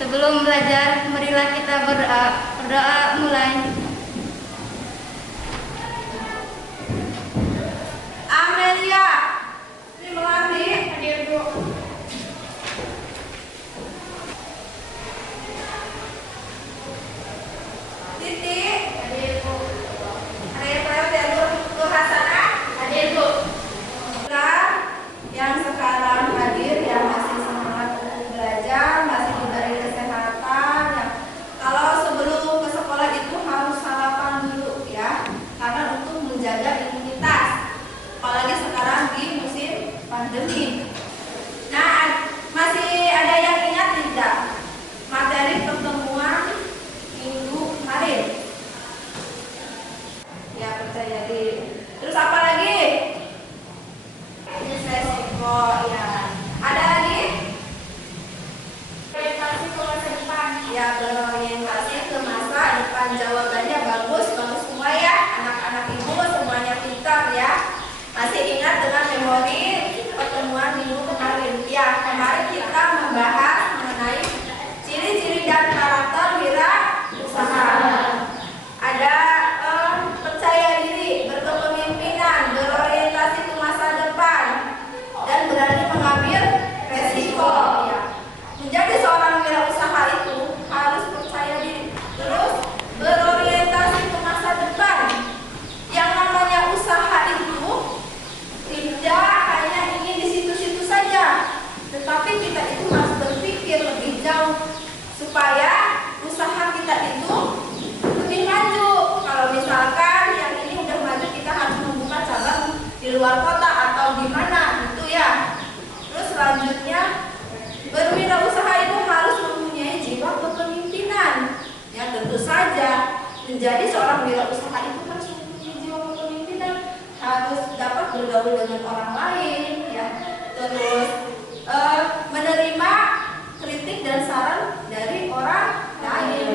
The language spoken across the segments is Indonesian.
Sebelum belajar, marilah kita berdoa. Berdoa mulai. Amelia, Melati, hadir Bu. Titi, hadir Bu. Hadir Bu Hasanah, hadir Bu. Yang sekarang hadir yang masih semangat belajar, masih diberi kesehatan ya. Kalau sebelum ke sekolah itu harus sarapan dulu ya, karena untuk menjaga imunitas. Apalagi sekarang di musim pandemi. Nah, masih ada yang ingat tidak materi pertemuan minggu kemarin? Ya, percaya diri. Terus apa lagi? Resiko ya. Ada lagi? Orientasi ke masa depan. Ya, berorientasi ke masa depan. Jawabannya bagus, bagus semua ya. Anak-anak ibu semuanya pintar ya. Masih ingat dengan memori pertemuan minggu kemarin? Ya, kemarin kita membahas mengenai ciri-ciri dan karakter wirausaha. Ada percaya diri, berkepemimpinan, berorientasi ke masa depan, dan berani mengambil resiko. Ya. Menjadi seorang wirausaha itu harus percaya diri, terus berorientasi ke masa depan. Yang namanya usaha itu tidak hanya ingin di situ-situ saja, tetapi kita itu harus berpikir lebih jauh supaya usaha kita itu lebih maju. Kalau misalkan yang ini udah maju, kita harus membuka cabang di luar kota atau di mana gitu ya. Terus selanjutnya, berwirausaha itu harus mempunyai jiwa kepemimpinan. Ya, tentu saja menjadi seorang wirausaha itu harus mempunyai jiwa kepemimpinan, harus dapat bergaul dengan orang lain ya. Terus menerima kritik dan saran dari orang lain,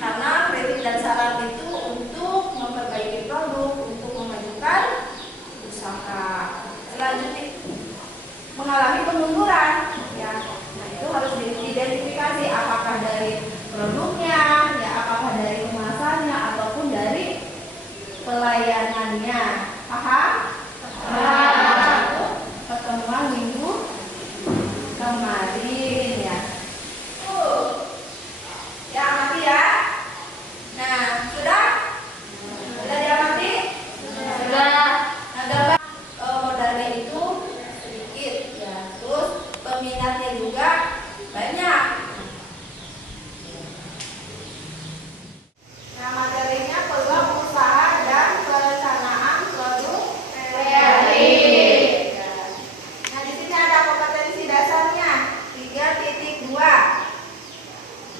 karena kritik dan saran itu untuk memperbaiki produk, untuk memajukan usaha. Selanjutnya, mengalami kemunduran ya. Nah, itu harus diidentifikasi apakah dari produknya ya, apakah dari kemasannya ataupun dari pelayanannya. Paham? Itu pertemuan minggu kemarin ya. Ya, amati ya. Nah, sudah diamati? Sudah. Nah, gambar modalnya itu sedikit ya. Terus peminatnya juga banyak. Nah, materinya peluang usaha dan perencanaan produk kreatif. Ya. Nah, di sini ada kompetensi dasarnya 3.2.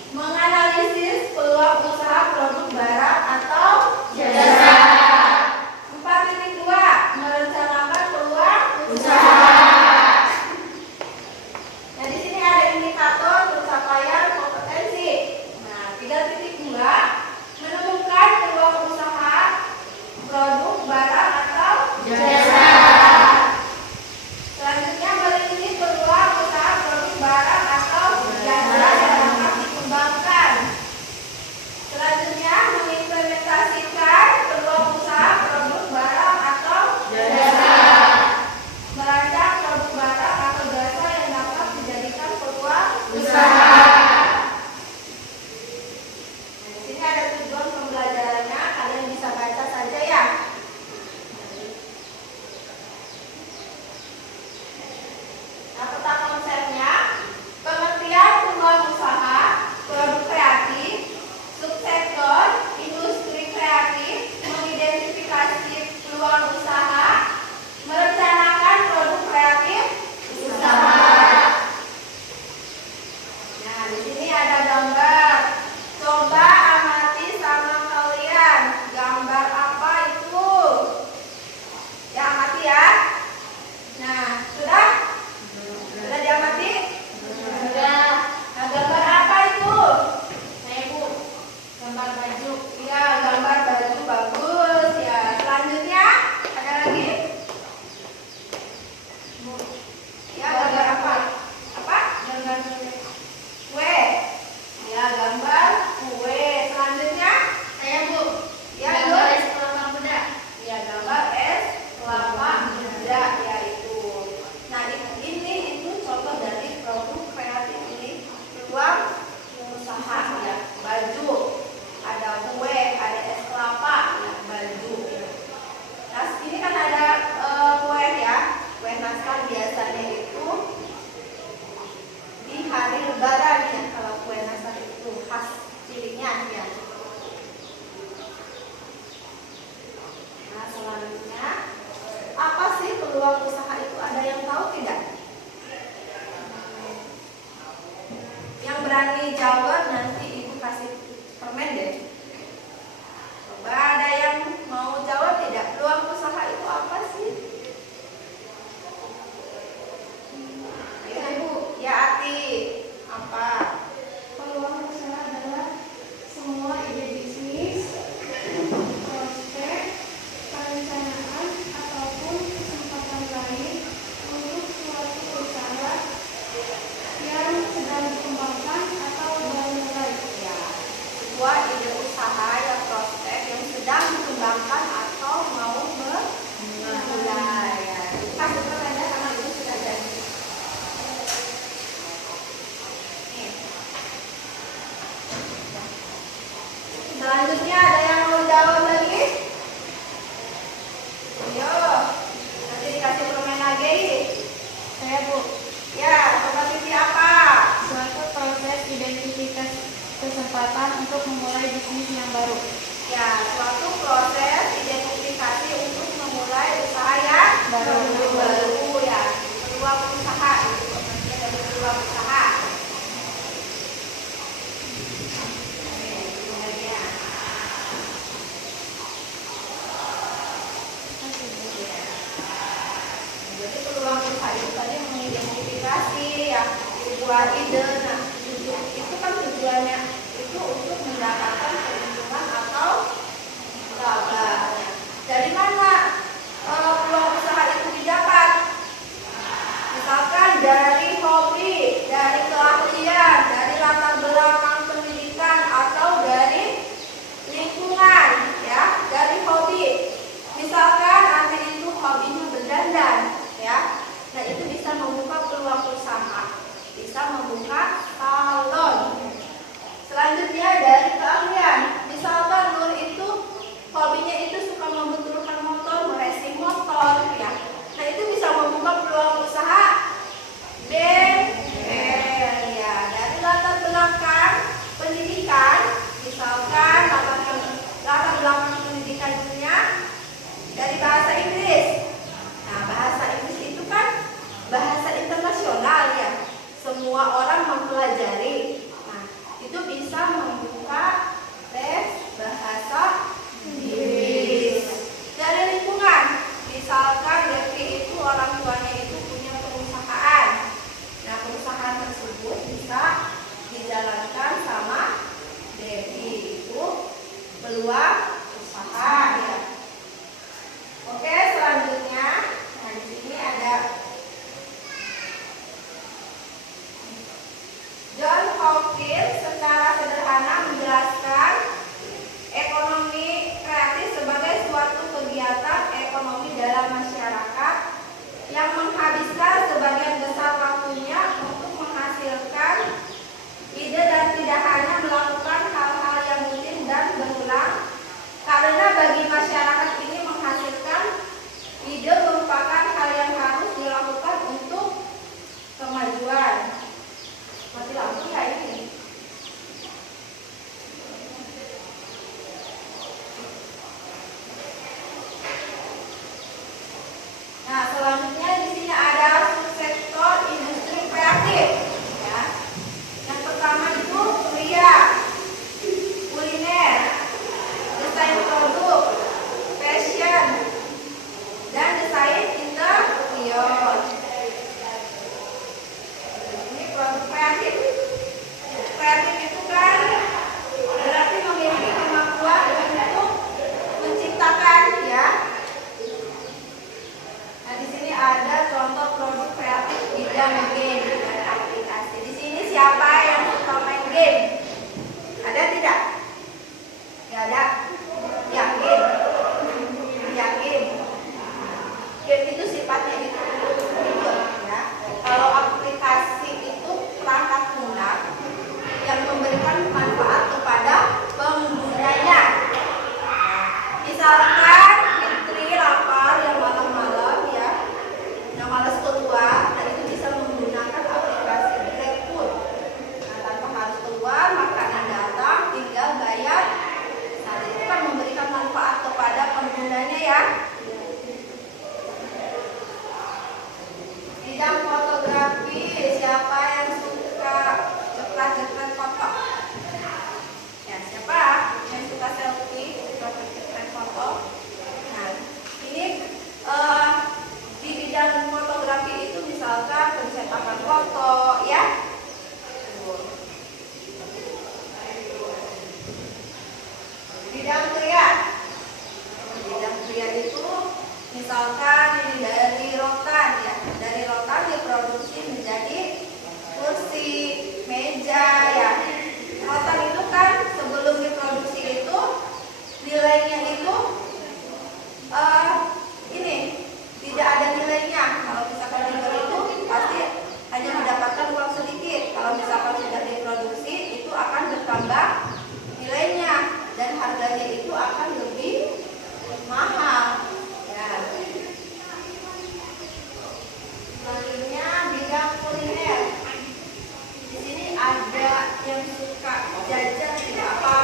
Menganalisis peluang usaha produk barang atau jasa. 4.2. Merencanakan peluang usaha. Nah, di sini ada indikator pencapaian kompetensi. Nah, 3.2. Menemukan peluang usaha produk barang atau jasa. Selanjutnya, merinci peluang usaha produk barang atau jasa yang dapat dikembangkan. Selanjutnya, mengimplementasikan peluang usaha produk barang atau jasa. Merancang produk barang atau jasa yang dapat dijadikan peluang usaha. Nah, di sini ada tujuan pembelajarannya, kalian bisa baca saja ya. Nah, peta konsepnya, pengertian peluang usaha, produk kreatif, subsektor, industri kreatif, mengidentifikasi peluang usaha, merencanakan produk kreatif, usaha. Nah, di sini ada gambar. Coba amati sama kalian. Gambar apa itu? Ya, amati ya. Nah, sudah? Sudah diamati? Sudah. Nah, gambar apa itu? Nah, Ibu, gambar baju. Iya, gambar baju bagus ya. Selanjutnya, ada lagi? Ya, gambar apa? Apa? Gambar kue. berani jawab, nanti ibu kasih permen deh. Coba ada yang mau jawab tidak? Peluang usaha itu apa sih? Ayo ibu, ya Ati. Apa? Peluang usaha adalah semua ide bisnis, prospek, perencanaan, ataupun kesempatan lain untuk suatu usaha yang sedang dikembangkan atau baru mulai. Ya, sebuah ide usaha yang prospek yang sedang dikembangkan atau mau memulai. Ya, kasih pertanda sama ibu sudah jadi. Nih. Selanjutnya ada yang mau jawab lagi? Ayo, nanti dikasih permen lagi. Saya Bu, Ya, coba pilih apa? suatu proses identifikasi kesempatan untuk memulai bisnis yang baru. Ya, suatu proses identifikasi untuk memulai usaha yang baru ya. Peluang usaha itu maksudnya dari peluang usaha. Jadi peluang usaha itu tadi mengidentifikasi ya sebuah ide. Nah, itu kan tujuannya itu untuk mendapatkan keuntungan atau laba. Dari mana peluang usaha itu didapat? Misalkan dari hobi, dari keahlian, dari latar belakang pendidikan atau dari lingkungan, ya, dari hobi. Misalkan nanti itu hobinya berdandan, ya. Nah, itu bisa membuka peluang usaha, bisa membuka salon. Selanjutnya dari keahlian, misalkan Nur itu hobinya itu suka membetulkan motor, meracing motor, ya. Nah, itu bisa membuka peluang usaha bengkel, ya. Dari latar belakang pendidikan, misalkan latar belakang pendidikannya dari bahasa Inggris. Nah, bahasa Inggris itu kan bahasa internasional ya. Semua orang mempelajari. Nah, itu bisa membuka les bahasa Inggris. Dari lingkungan, misalkan Devi itu orang tuanya itu punya perusahaan. Nah, perusahaan tersebut bisa dijalankan sama Devi, itu peluang usaha ya. Oke, selanjutnya, nah di sini ada John Hopkins secara sederhana menjelaskan ekonomi kreatif sebagai suatu kegiatan ekonomi dalam masyarakat yang menghabiskan sebagian besar waktunya untuk menghasilkan ide dan tidak hanya melakukan hal-hal yang rutin dan berulang, karena bagi masyarakat ini menghasilkan ide merupakan hal yang harus dilakukan untuk kemajuan. Mati lampu ya ini. Rotan itu kan sebelum diproduksi itu nilainya itu ini tidak ada nilainya. Kalau misalkan tinggal itu pasti hanya mendapatkan uang sedikit. Kalau misalkan sudah diproduksi itu akan bertambah nilainya dan harganya itu akan lebih mahal. Ya. Selanjutnya bidang kuliner. Di sini ada yang suka jajan tidak apa?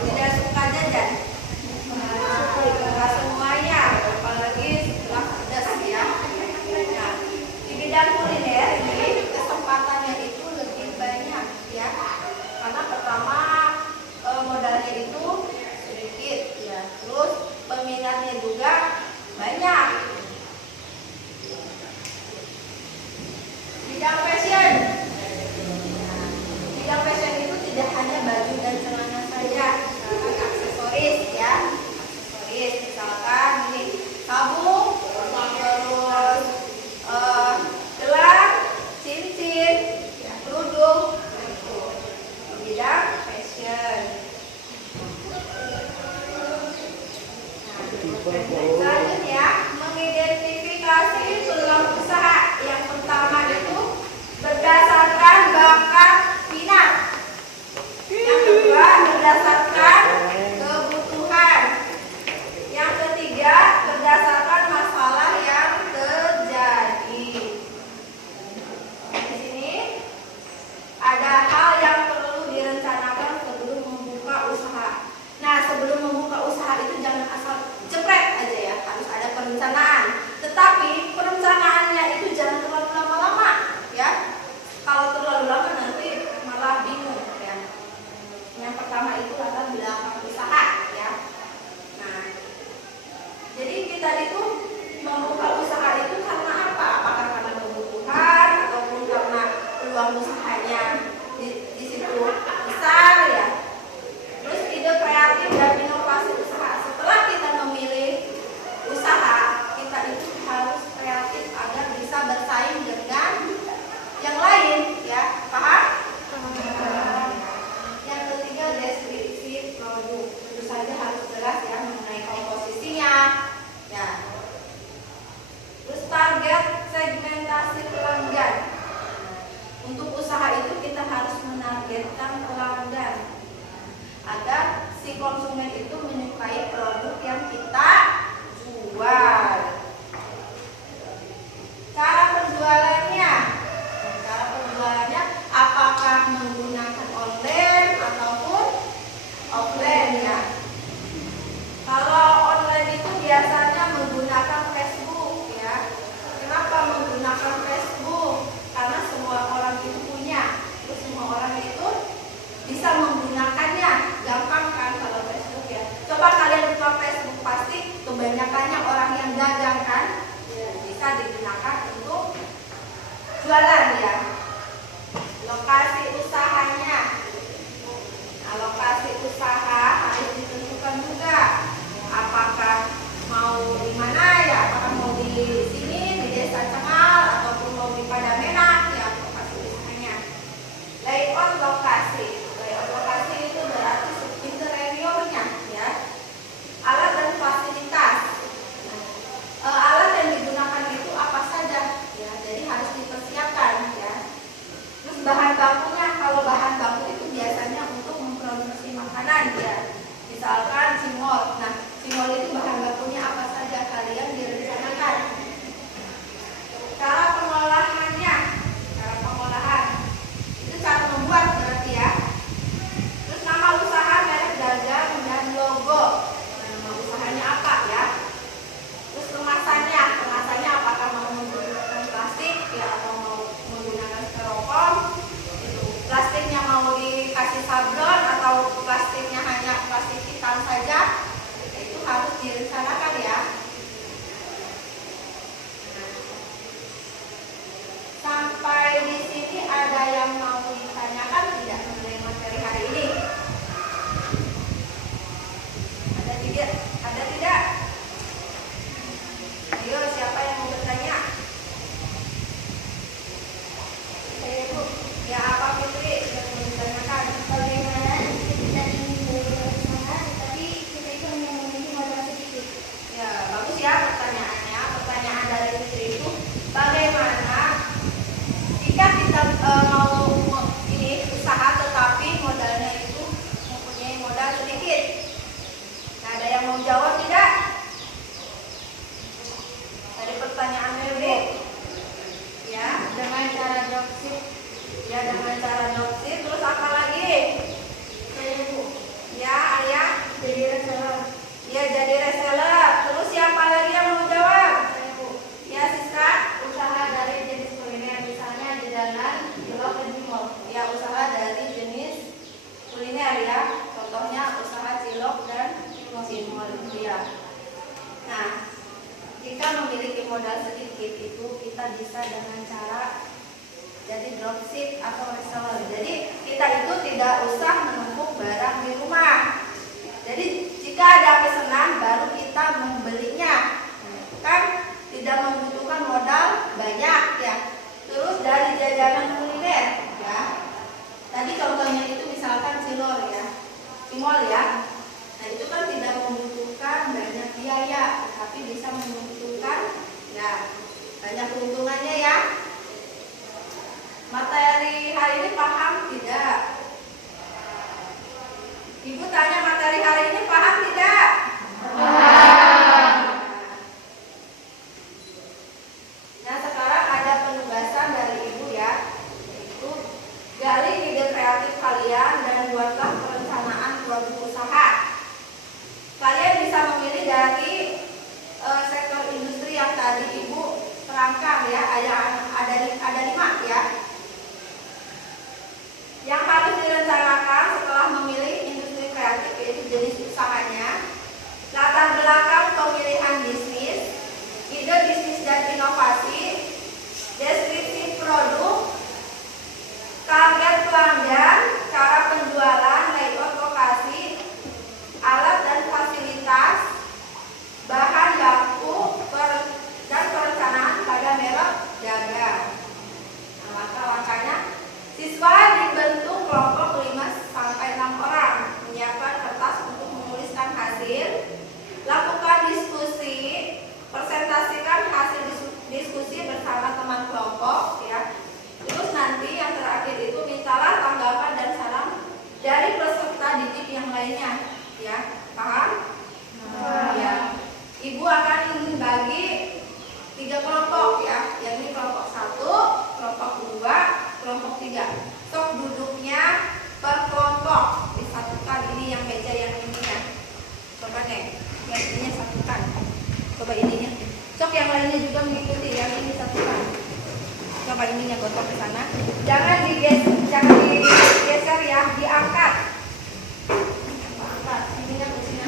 Tidak suka jajan? Suka semuanya, apalagi setelah pedas ya. Nah, di bidang kuliner ini kesempatannya itu lebih banyak ya. Karena pertama modalnya itu sedikit ya. Terus peminatnya juga banyak. Bidang fashion. Bidang fashion itu tidak hanya baju dan celana saja, misalkan aksesoris ya. Aksesoris misalkan ini sabuk, terus gelang, cincin, ya, kerudung itu. Bidang fashion. Selanjutnya mengidentifikasi peluang usaha. Yang pertama itu berdasarkan bakat minat. Yang kedua berdasarkan kebutuhan. Yang ketiga berdasarkan masalah yang terjadi. Di sini ada hal yang perlu direncanakan sebelum membuka usaha. Nah, sebelum membuka usaha itu jangan asal jepret aja ya, harus ada perencanaan. Tetapi perencanaannya itu jangan terlalu lama-lama ya. Kalau terlalu lama nanti malah bingung ya. Yang pertama itu latar belakang usaha ya. Nah, jadi kita itu membuka usaha itu karena apa? Apakah karena kebutuhan ataupun karena peluang usahanya di situ besar ya. Terus ide kreatif dan inovasi usaha. Setelah kita memilih usaha, kita itu harus kreatif agar bisa bersaing dengan yang lain ya. Paham? Yang ketiga deskripsi produk. Tentu saja harus jelas ya mengenai komposisinya ya. Terus target segmentasi pelanggan. Untuk usaha itu kita harus menargetkan pelanggan agar si konsumen itu menyukai produk yang kita jual. Cara penjualannya. Cara penjualannya apakah menggunakan online ataupun offline ya. Kalau online itu biasanya menggunakan Facebook ya. Kenapa menggunakan Facebook? Karena semua orang itu punya. Terus semua orang itu bisa menggunakannya. Gampang kan kalau Facebook ya. Coba kalian buka Facebook pasti kebanyakannya orang yang dagang kan. Bisa digunakan untuk jualan ya. Lokasi usahanya. Nah, lokasi usaha harus ditentukan juga. Apakah mau di mana ya? Apakah mau di sini di Desa Cengal ataupun mau di Padamenak ya lokasi usahanya. Layout lokasi. Layout lokasi itu berarti interiornya ya. Alat dan fasilitas. Alat yang digunakan itu apa saja ya. Jadi harus dipersiapkan ya. Terus bahan bakunya, kalau bahan baku itu biasanya untuk memproduksi makanan ya. Misalkan cimol. Nah, cimol itu bahan bakunya apa saja kalian direncanakan. Cara pengolahannya, cara pengolahan itu cara membuat berarti ya. Terus nama usaha, merek dagang dan logo. Nama usahanya apa ya? Terus kemasannya, kemasannya apakah mau menggunakan plastik ya atau mau menggunakan styrofoam? Itu plastiknya mau dikasih sablon atau plastiknya hanya plastik hitam saja? Itu harus direncanakan ya. Sampai di sini ada yang mau ditanyakan tidak mengenai materi hari ini? Ada tidak? Ada tidak? Ayo, siapa yang mau bertanya? Saya Bu. Ya, apa Fitri yang mau ditanyakan? Bagaimana jawab tidak? Dari pertanyaan Febri. Ya, Dengan cara dropship. ya dengan cara dropship. Terus apa lagi? Ya, Arya. Jadi reseller. Ya, jadi reseller. Terus siapa lagi yang mau jawab? Ya, Siska. Usaha dari jenis kuliner, misalnya jajanan, cilok, dan mall. Ya, usaha dari jenis kuliner ya. Contohnya usaha cilok dan cimol ya. Nah, jika memiliki modal sedikit itu kita bisa dengan cara jadi dropship atau reseller. Jadi kita itu tidak usah menumpuk barang di rumah. Jadi jika ada pesanan baru kita membelinya, kan tidak membutuhkan modal banyak ya. Terus dari jajanan kuliner ya. Tadi contohnya itu misalkan cilor ya, cimol ya. Nah itu kan tidak membutuhkan banyak biaya, tapi bisa membutuhkan ya banyak keuntungannya ya. Materi hari ini paham tidak? Ibu tanya materi hari ini paham tidak? Paham. Nah sekarang ada penugasan dari ibu ya, yaitu gali ide kreatif kalian dan buatlah perencanaan produk usaha. Kalian bisa memilih dari sektor industri yang tadi ibu terangkan ya, ada 5 ya. Yang harus direncanakan setelah memilih industri kreatif yaitu jenis usahanya, latar belakang pemilihan bisnis, ide bisnis dan inovasi, deskripsi produk, target pelanggan, cara penjualan, layout lokasi, alat dan fasilitas, bahan baku, dan perencanaan pada merek dagang. Nah, langkah-langkahnya, siswa dibentuk kelompok 5-6 orang, menyiapkan kertas untuk menuliskan hasil, lakukan diskusi, presentasikan hasil diskusi bersama teman kelompok ya. Terus nanti yang terakhir itu mintalah tanggapan dan saran dari peserta didik yang lainnya ya. Paham? Ya. Ibu akan bagi 3 kelompok ya, yakni kelompok 1, kelompok 2, kelompok 3. Sok duduknya per kelompok disatukan, ini yang meja yang ini ya. Coba nih, yang ininya satukan. Coba ininya. Sok yang lainnya juga mengikuti, yang ini satukan. Coba ininya gotong ke sana. Jangan digeser ya, diangkat. Angkat ininya ke sini.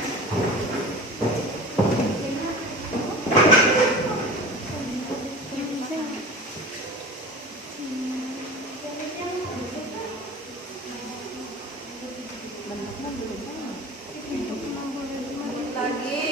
Lagi.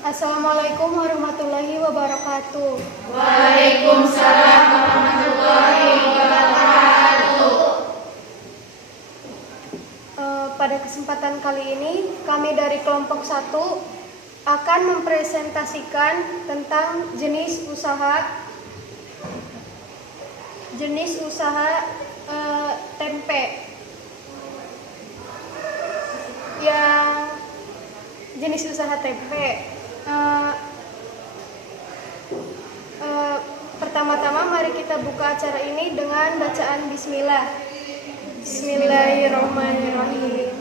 Assalamualaikum warahmatullahi wabarakatuh. Waalaikumsalam warahmatullahi wabarakatuh. kesempatan kali ini, kami dari kelompok 1 akan mempresentasikan tentang jenis usaha tempe. Jenis usaha tempe. Pertama-tama mari kita buka acara ini dengan bacaan bismillah. Bismillahirrahmanirrahim.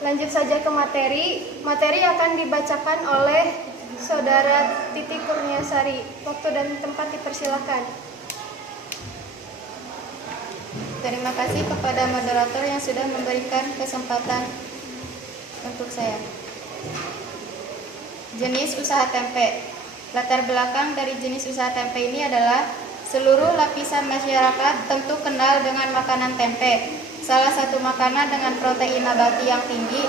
Lanjut saja ke materi. Materi akan dibacakan oleh Saudara Titi Kurniasari. Waktu dan tempat dipersilakan. Terima kasih kepada moderator yang sudah memberikan kesempatan untuk saya. Jenis usaha tempe. Latar belakang dari jenis usaha tempe ini adalah seluruh lapisan masyarakat tentu kenal dengan makanan tempe. Salah satu makanan dengan protein nabati yang tinggi,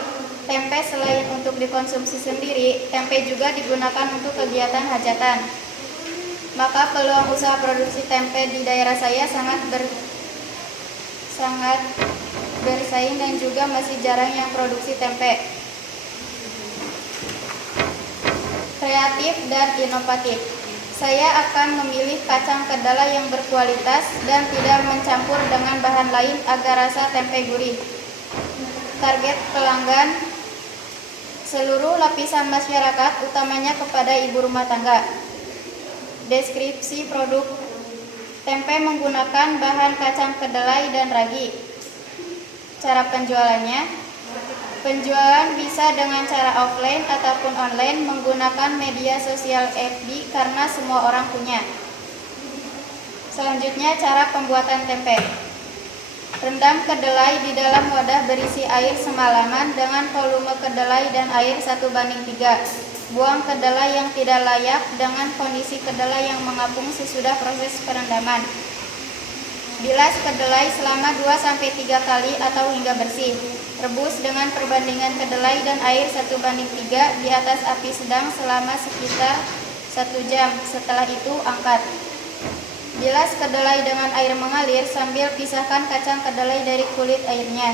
tempe selain untuk dikonsumsi sendiri, tempe juga digunakan untuk kegiatan hajatan. Maka peluang usaha produksi tempe di daerah saya sangat bersaing dan juga masih jarang yang produksi tempe. Kreatif dan inovatif. Saya akan memilih kacang kedelai yang berkualitas dan tidak mencampur dengan bahan lain agar rasa tempe gurih. Target pelanggan seluruh lapisan masyarakat, utamanya kepada ibu rumah tangga. Deskripsi produk. Tempe menggunakan bahan kacang kedelai dan ragi. Cara penjualannya. Penjualan bisa dengan cara offline ataupun online menggunakan media sosial FB karena semua orang punya. Selanjutnya cara pembuatan tempe. Rendam kedelai di dalam wadah berisi air semalaman dengan volume kedelai dan air 1:3. Buang kedelai yang tidak layak dengan kondisi kedelai yang mengapung sesudah proses perendaman. Bilas kedelai selama 2-3 kali atau hingga bersih. Rebus dengan perbandingan kedelai dan air 1:3 di atas api sedang selama sekitar 1 jam. Setelah itu angkat. Bilas kedelai dengan air mengalir sambil pisahkan kacang kedelai dari kulit airnya.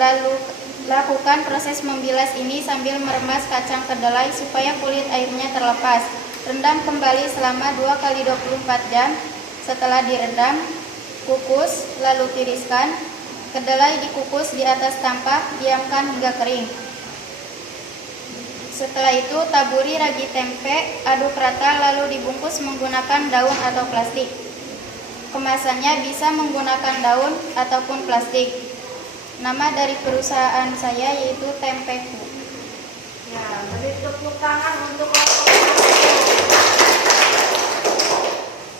Lalu lakukan proses membilas ini sambil meremas kacang kedelai supaya kulit airnya terlepas. Rendam kembali selama 2x24 jam. Setelah direndam, kukus, lalu tiriskan. Kedelai dikukus di atas tampah, diamkan hingga kering. Setelah itu, taburi ragi tempe, aduk rata, lalu dibungkus menggunakan daun atau plastik. Kemasannya bisa menggunakan daun ataupun plastik. Nama dari perusahaan saya yaitu Tempeku. Ya, beri tepuk tangan untuk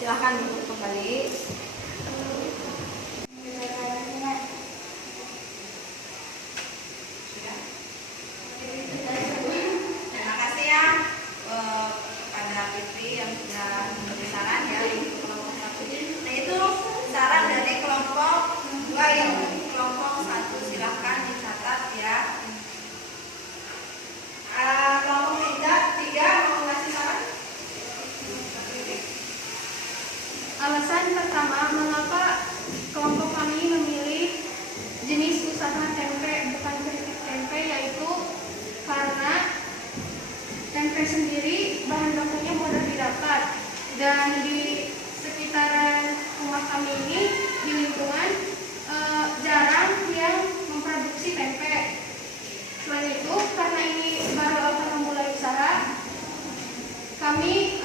silahkan duduk kembali. Terima kasih ya kepada Fitri yang sudah memberi saran ya untuk kelompok 1. Nah itu saran dari kelompok 2 yang kelompok 1, silahkan dicatat ya. Kelompok 3 mau ngasih saran? Alasan pertama, mengapa kelompok kami memilih jenis usaha tempe bukan keripik tempe, yaitu karena tempe sendiri bahan bakunya mudah didapat dan di sekitaran rumah kami ini di lingkungan jarang yang memproduksi tempe. Selain itu, karena ini baru akan memulai usaha, kami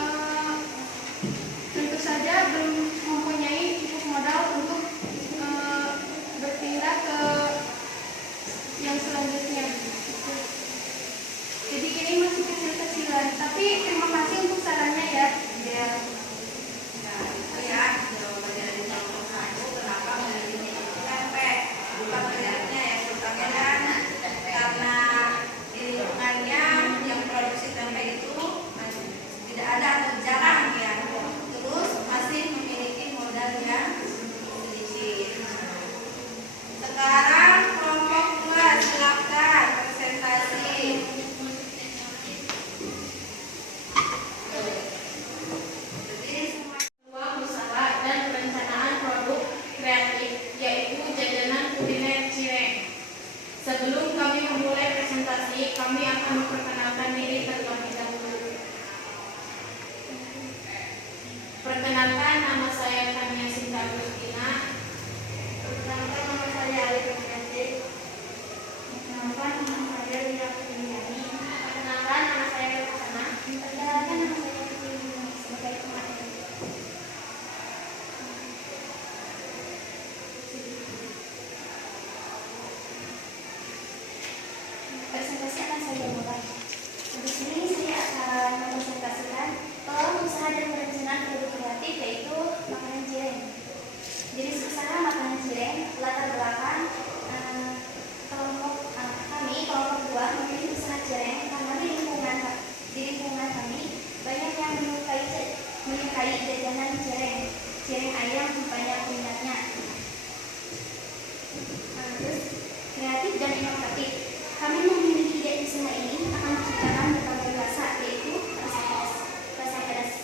tentu saja belum mempunyai cukup modal untuk berpindah ke yang selanjutnya. Jadi ini masih kecil-kecilan, tapi terima kasih untuk sarannya ya. Ya. Nah, itu ya jawaban dari kelompok 1 kenapa memilih tempe. Bukan bedanya ya sultannya kan karena di lingkungannya yang produksi tempe itu tidak ada Perkenalkan, nama saya Tania Sinta Agustina. Perkenalkan, nama saya Ali Fitriati. Perkenalkan, nama saya Lia Fitriani. Perkenalkan, nama saya Rusana. Perkenalkan, nama saya Fitriani sebagai pemateri. Presentasi akan saya mulai. Di sini saya akan mempresentasikan peluang usaha dan perencanaan produk kreatif, yaitu makanan cireng. Jenis usaha makanan cireng, latar belakang kelompok 2 memilih usaha cireng karena di lingkungan kami banyak yang menyukai jajanan cireng ayam banyak minatnya. Terus kreatif dan inovatif. Kami memiliki ide usaha ini akan menciptakan berbagai rasa, yaitu rasa pedas,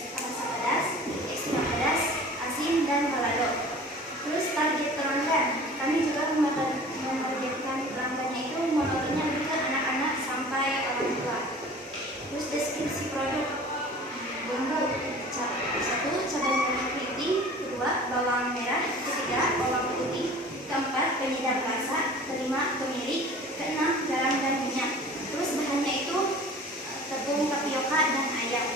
ekstra pedas, asin, dan balado. Terus target pelanggan, kami juga menargetkan pelanggannya itu monotonnya lebih ke anak-anak sampai orang tua. Terus deskripsi produk, bumbu, 1. Cabai merah keriting, 2. Bawang merah, 3. Bawang putih, 4. Penyedap rasa, 5. Kemiri, 6. Garam dan minyak. Terus bahannya itu tepung tapioka dan ayam.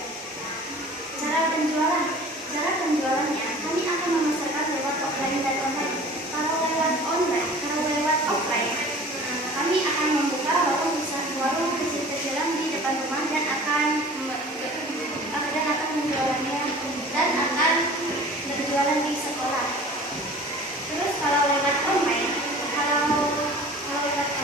Cara penjualannya, kami akan memasarkan lewat offline dan online. Kalau lewat offline, kami akan membuka warung kecil-kecilan di depan rumah dan akan menjualannya dan akan berjualan di sekolah. Terus kalau lewat online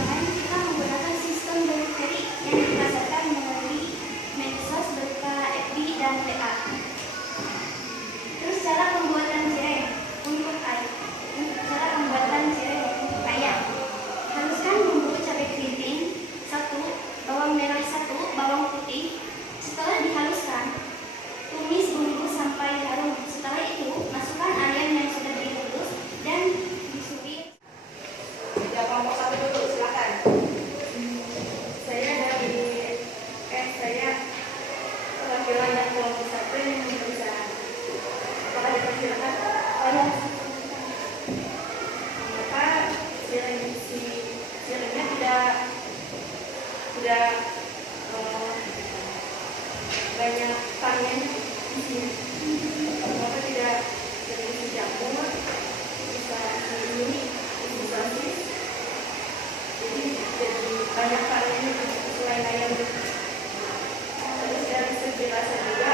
kita menggunakan sistem delivery yang dipasarkan melalui medsos berupa FB dan WA. Terus cara pembuatan cireng untuk ayam. Haluskan bumbu cabai keriting 1, bawang merah 1, bawang putih. Setelah dihaluskan, tumis bumbu sampai harum. Setelah itu, masukkan ayam yang sudah direbus dan disubit. Ya, kelompok 1 dulu, silakan. Saya perwakilan dan kelompok 1 yang berusaha. Apakah dipersilakan? Maka cirengnya tidak banyak varian di sini. Maka tidak berisi jamur, bisa ini, bisa sosis. Jadi banyak variannya selain ayam. Terus dari segi rasa juga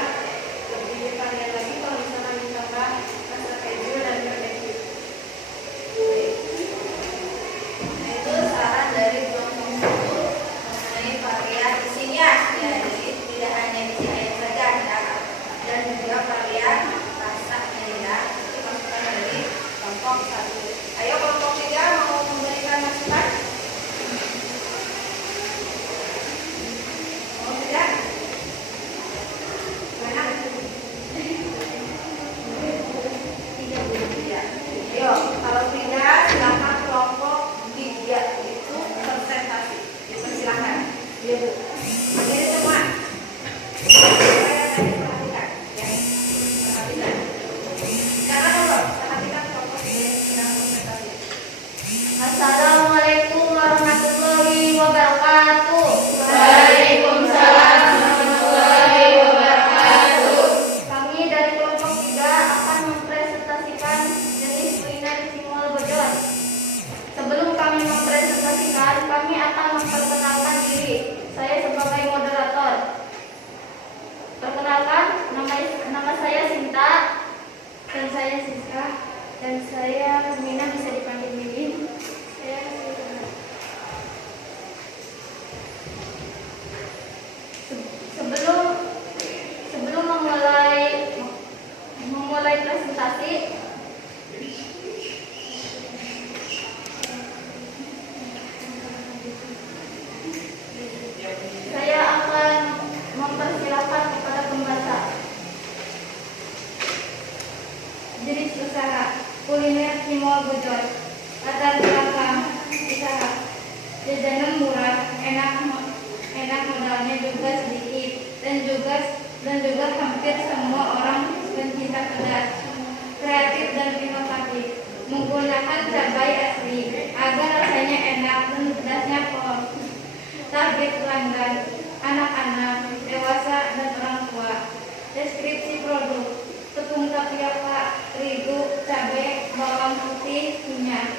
lebih varian lagi kalau misalkan ditambah rasa keju dan barbecue. Itu saran dari kelompok 1 mengenai varian isinya. Jadi tidak hanya isi ayam saja ya, dan juga varian rasanya ya. Itu masukan dari kelompok 1. Ayo kelompok 3 mau memberikan masukan? Mau tidak? Mana? Tidak. Ayo, kalau tidak silakan kelompok 3 itu presentasi. Silakan. Iya Bu. Hadir semua. Saya tadi perhatikan, ya. Perhatikan. Sekarang dulu, perhatikan kelompok 3 yang sedang presentasi. Assalamualaikum warahmatullahi wabarakatuh. Waalaikumsalam warahmatullahi wabarakatuh. Kami dari kelompok 3 akan mempresentasikan jenis kuliner Cimol Bojor. Sebelum kami mempresentasikan, kami akan memperkenalkan diri. Saya sebagai moderator. Perkenalkan, nama saya Sinta, dan saya Siska, dan saya Mina, bisa dipanggil Mimin. Sebelum memulai presentasi, saya akan mempersilahkan kepada pembaca. Jenis usaha kuliner Cimol Bojor. Latar belakang usaha: jajanan murah, enak modalnya juga sedikit, dan juga hampir semua orang pencinta pedas. menggunakan cabai asli agar rasanya enak dan pedasnya pol. Target pelanggan, anak-anak, dewasa, dan orang tua. Deskripsi produk, tepung tapioka, terigu, cabai, bawang putih, minyak.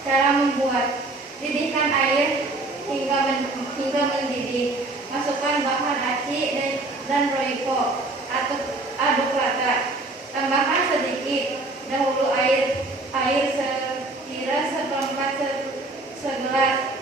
Cara membuat, didihkan air hingga mendidih. Masukkan bahan aci dan roiko, aduk rata. Tambahkan sedikit dahulu air sekira seperempat segelas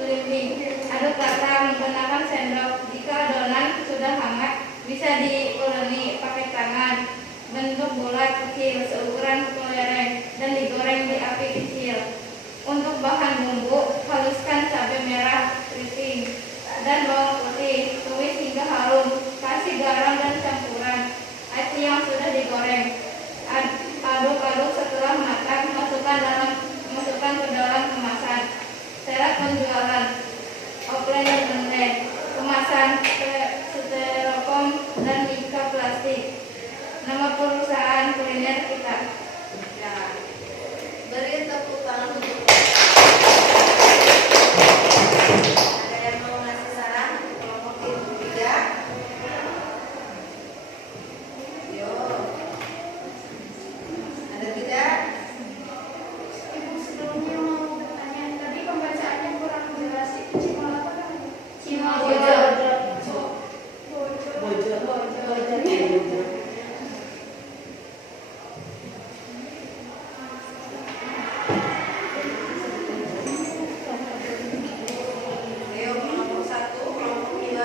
belimbing. Aduk rata menggunakan sendok. Jika adonan sudah hangat, bisa diuleni pakai tangan. Bentuk bulat kecil seukuran kelereng dan digoreng di api kecil. Untuk bahan bumbu, haluskan cabai merah keriting dan bawang putih, tumis hingga harum. Kasih garam dan campuran aci yang sudah digoreng. Aduk-aduk setelah matang, masukkan ke dalam kemasan. Syarat penjualan, offline dan online. Kemasan styrofoam dan mika plastik. Nama perusahaan kuliner kita. Ya. Beri tepuk tangan untuk ada yang mau ngasih saran kelompok 3? Yo. Ada tidak? Ibu sebelumnya mau bertanya, tadi pembacaannya kurang jelas. Itu Cimol apa kan? Cimol Ayo kelompok 1, kelompok 2.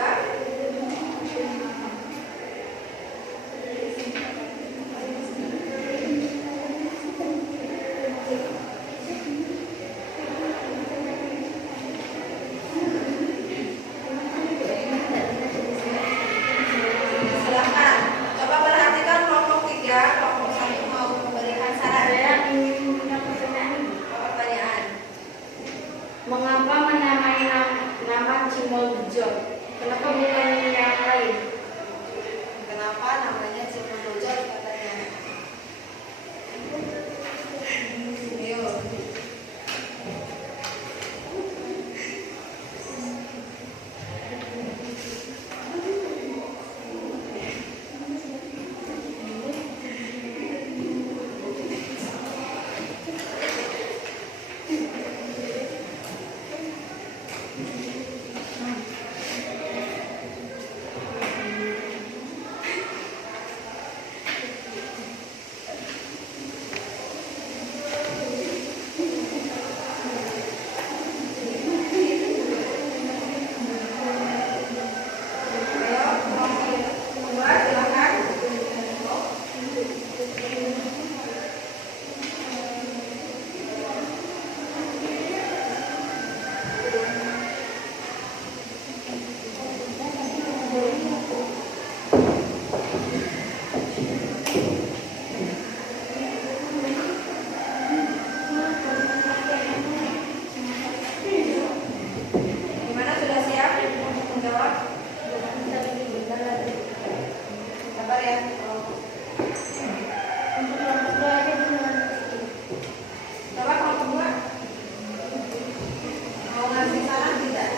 Silahkan. Coba perhatikan kelompok 3, kelompok 1 mau memberikan saran. Saya ingin punya pertanyaan. Pertanyaan. Mengapa menamai nama Cimol Bejo? Kenapa bukan yang lain? Kenapa namanya Cimol Bojot katanya? Ayo. Ayo, kelompok 2 silakan. Gimana, sudah siap untuk menjawab? Sabar ya. Coba kelompok 2 mau ngasih saran tidak?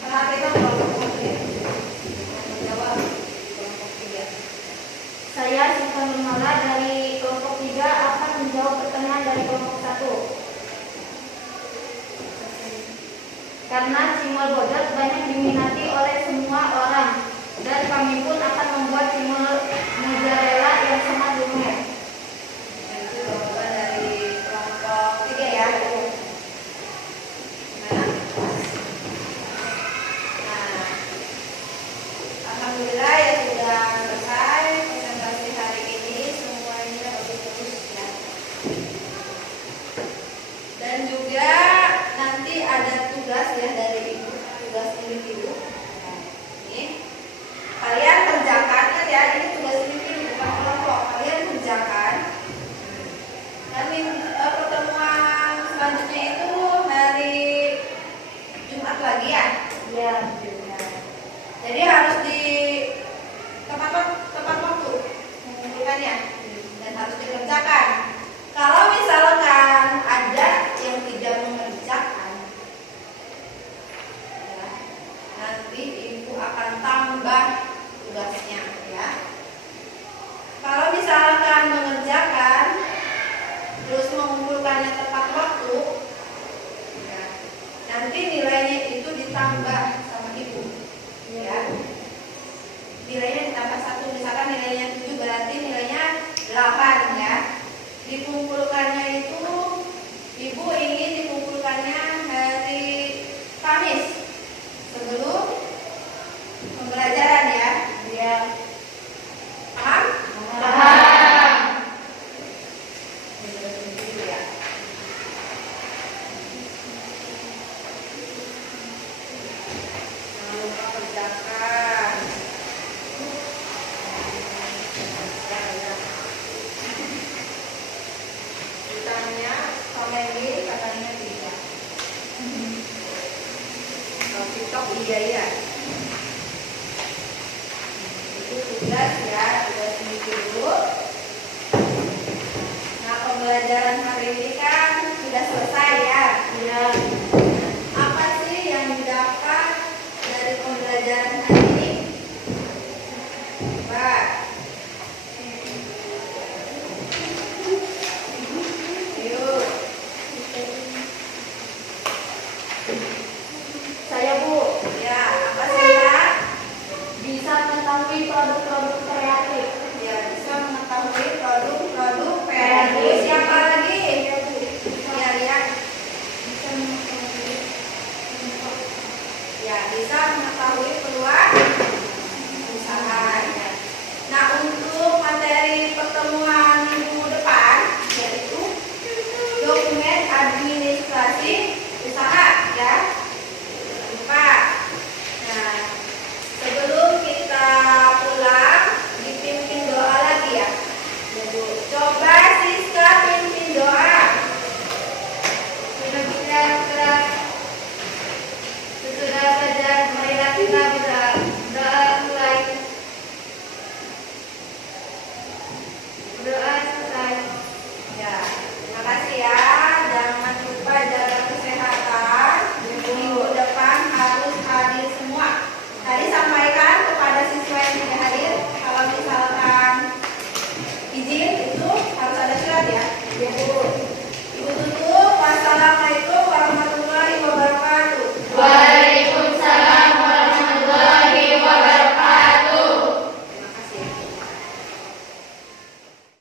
Perhatikan kelompok 1 ya. Menjawab kelompok 3. Saya Sifan Nurmala dari kelompok 3 akan menjawab pertanyaan dari kelompok 1. Karena Cimol Bojot banyak diminati oleh semua orang, dan kami pun akan membuat cimol mozzarella yang sangat lumer. Itu jawaban dari kelompok 3 ya. Gimana? Nah, alhamdulillah ya sudah selesai presentasi hari ini, semuanya bagus-bagus ya. Dan juga nanti ada tugas ya dari ibu, tugas individu. Nah, ini kalian kerjakan ya, ini tugas individu bukan kelompok. Kalian kerjakan. Dan pertemuan selanjutnya itu hari Jumat lagi ya. Ya. Jadi harus mengumpulkannya dan harus dikerjakan. Kalau misalkan ada yang tidak mengerjakan, ya, nanti ibu akan tambah tugasnya, ya. Kalau misalkan mengerjakan terus mengumpulkannya tepat waktu, ya, nanti nilainya itu ditambah sama ibu, ya. Nilainya ditambah 1, misalkan nilainya 7 berarti nilainya 8, ya. Dikumpulkannya itu ibu ingin dikumpulkannya hari Kamis sebelum pembelajaran, ya. Ya. Paham? Paham. Begitu, ya. Jangan lupa kerjakan. Ditanya sama ini katanya tidak. Kalau TikTok iya. Itu tugas, ya, tugas ini dulu. Nah, pembelajaran hari ini kan sudah selesai, ya. Ya. Apa sih yang didapat dari pembelajaran hari ini? Coba. Yuk. Saya Bu, Ya, apa sih, Kak? bisa mengetahui produk-produk kreatif. Ya, bisa mengetahui produk-produk kreatif. Siapa lagi? Ya, lihat. Bisa mengetahui Ya, bisa mengetahui peluang